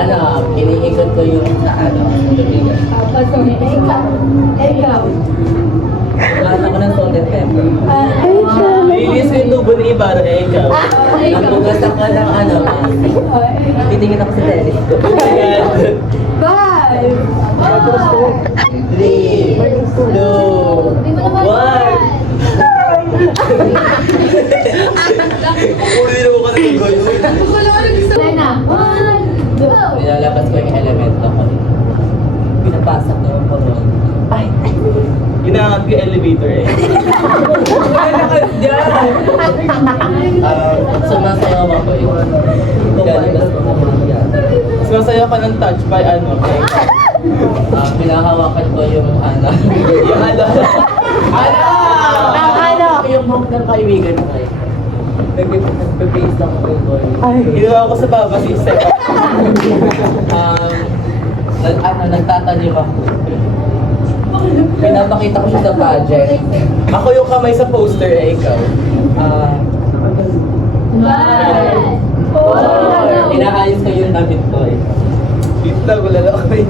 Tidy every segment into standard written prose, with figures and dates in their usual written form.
Ano, iniikot ko yung sa ano, lumigas. Ikaw. Lahat ako ng salt and pepper. Linis ko yung tubo ni Ibarra, ikaw. Nabugas ako ng ano, titingin ako sa telescope. Five. 3, 2, 1. Uli na mo ka ng goal. Lena. One. Go. Nilalabas ko yung elemento ko. Pinapasok ko yung koron. Ay! Inaangat ko yung elevator eh. Sumasayaw ako yun. Galing ko sa Sumasayaw ka ng touch by ano. pinahawakan ko yung ano. Yung ano. Yung hawak ng kaibigan ko eh. Nagpe-face lang ako yung boy. Ginawa ko sa babasisa. Nagtatanim ako. Pinapakita ko siya sa project. Ako yung kamay sa poster eh, ikaw. Five. Four. Inaayos ko yung damit ko eh. Dito lang, wala na kami.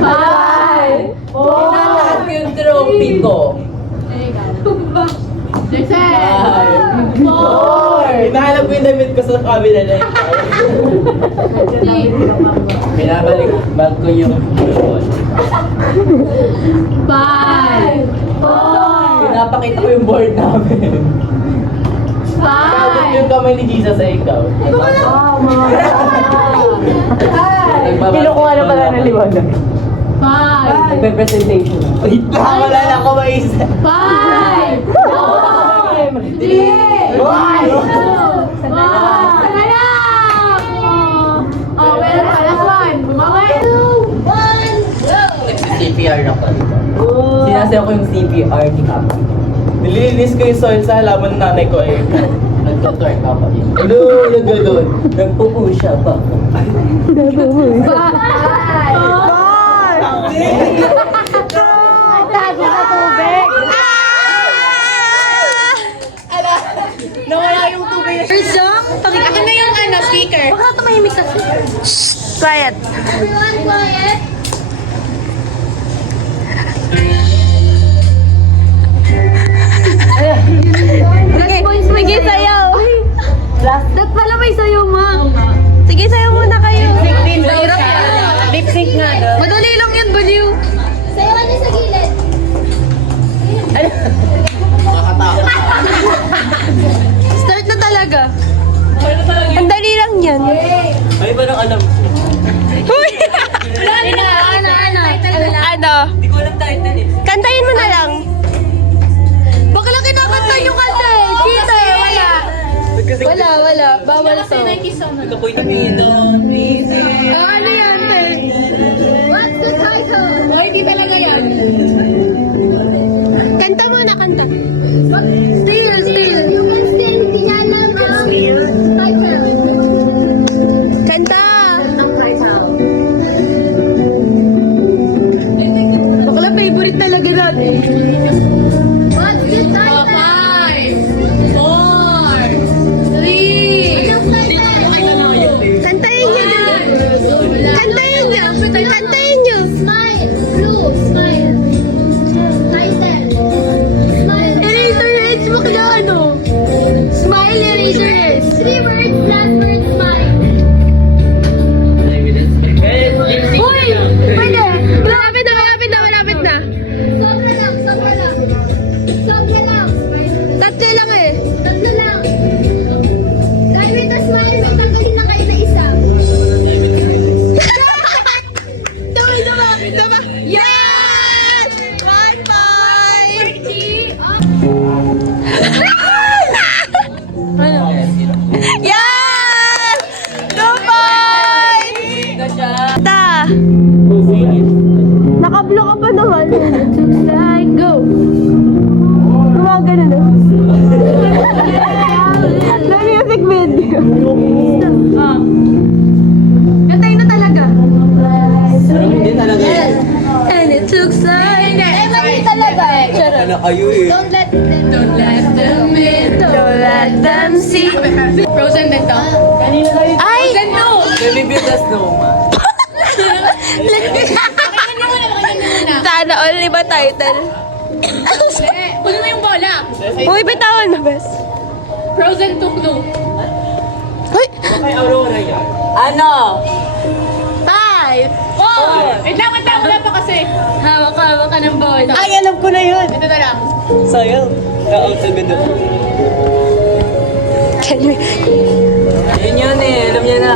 Five. Inalahat ko yung trophy ko. Five. Four. Hinahanap ko yung damit ko sa kabila na ikaw. Binabalik bag ko yung phone. Five. Four. Pinapakita ko yung board namin. Tapos yung Five. kamay ni Jesus ay ikaw. Five. Kinukuha na pala ng liwanag. Five. Nagpe-presentation. Wait lang, wala na ako maisip. Five. Four. Three. One. Two. One. Alam! Oh, meron pa. Last one. Bumawi. Two. One. Go. CPR ako. Sinasayaw ko yung CPR ni Kappa. Nililinis ko yung soil sa halaman ng nanay ko eh. Nagtutwerk ako yun. Ano yung gano'n? Nagpupusya pa ako. Five. Tago sa tubig. Nawala yung tubig. Song? Akin na yung ano, speaker. Baka tumahimik kasi. Quiet. Everyone quiet. Sige, sayaw. That pala may sayo, ma. Sige, sayaw muna kayo. Lip sync nga daw. Madali lang yan, baliw. Sayawan niyo sa gilid. Start na talaga. Ang dali lang yan. Ay, parang alam. Uy! Ano? Hindi ko alam title eh. Kantayin mo na lang. Bakla kinakanta yung kanta eh. Cheater, wala. Wala. Bawal to. Ito po yung nagingin please. Ano yan eh? What's the title? Oh, hindi talaga yan. Kanta mo na, kanta. Still. You can still tinalang ang title. Kanta. Ang title. Bakla favorite talaga natin. What's the title? Five, four, three. Anong title? Kantayin nyo din. Kantayin nyo. Smile. Blue. Smile. Title. Smile. Eraserheads, bakla ano? Smile, Eraserheads. 3 words, last word, smile. Uy! Pwede! Malapit na. Sobra lang. Sobra lang. Tatlo lang eh. Tatlo lang. Dahil with a smile, may tanggalin na kayo na isa. Diba? Yes! 1 point! Ano? Yes! 2 points! Ta! Nakablo ka pa naman. Looks like go. Gumagano na. Na music video. Kantayin na talaga. Parang hindi talaga. And it took time. Mali talaga. Ano kayo eh? Don't let them in. Don't let let them see. Frozen din to. Ay! Frozen 2. Baby Build the Snowman. Pakinggan niyo muna. Sana all, iba title. Kunin mo yung bola. Uy, bitawan mo, bes. Frozen 2 clue. Uy! Kay Aurora yan. Ano? 5! Oh! Wait lang, wala pa kasi. Hawak ka ng bola. Ay, alam ko na yun. Ito na lang. Sayang. Ka-out sa ganda. Can we... Yun yun eh. Alam niya na.